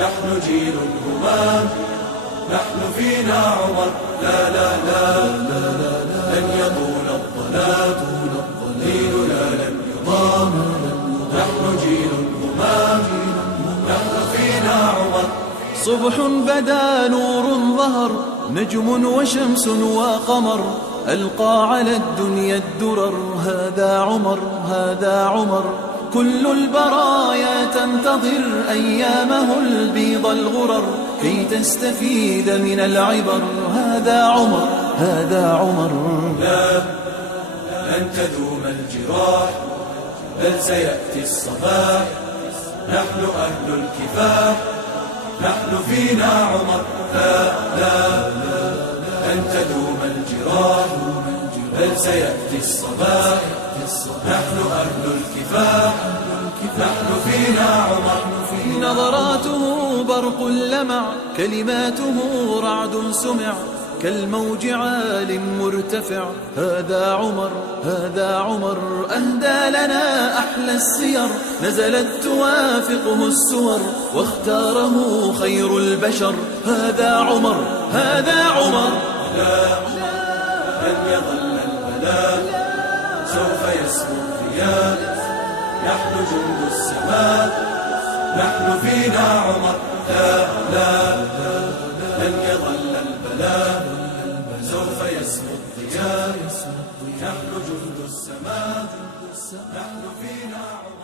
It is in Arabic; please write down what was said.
نحن جيل الهمام، نحن فينا عمر. لا لا لا لن يطول الظلام، ديننا لن يضام. نحن جيل الهمام، نحن فينا عمر. صبح بدا نور ظهر، نجم وشمس وقمر، ألقى على الدنيا الدرر. هذا عمر، هذا عمر. كل البرايا تنتظر أيامه البيض الغرر، كي تستفيد من العبر. هذا عمر، هذا عمر. لا لن تدوم الجراح، بل سيأتي الصباح. نحن أهل الكفاح، نحن فينا عمر. لا لا لن تدوم الجراح، بل سيأتي الصباح. نحن أهل الكفاح، نحن فينا عمر. نظراته برق لمع، كلماته رعد سمع، كالموج عال مرتفع. هذا عمر، هذا عمر. أهدى لنا أحلى السير، نزلت توافقه السور، واختاره خير البشر. هذا عمر، هذا عمر. لا لن يظل البلاء، سوف يسمو الرياء. نحن جند السماء، نحن فينا عمر. لا لا لن يظل البلاء، سوف يسمو الضياء. نحن جند السماء، نحن فينا عمر.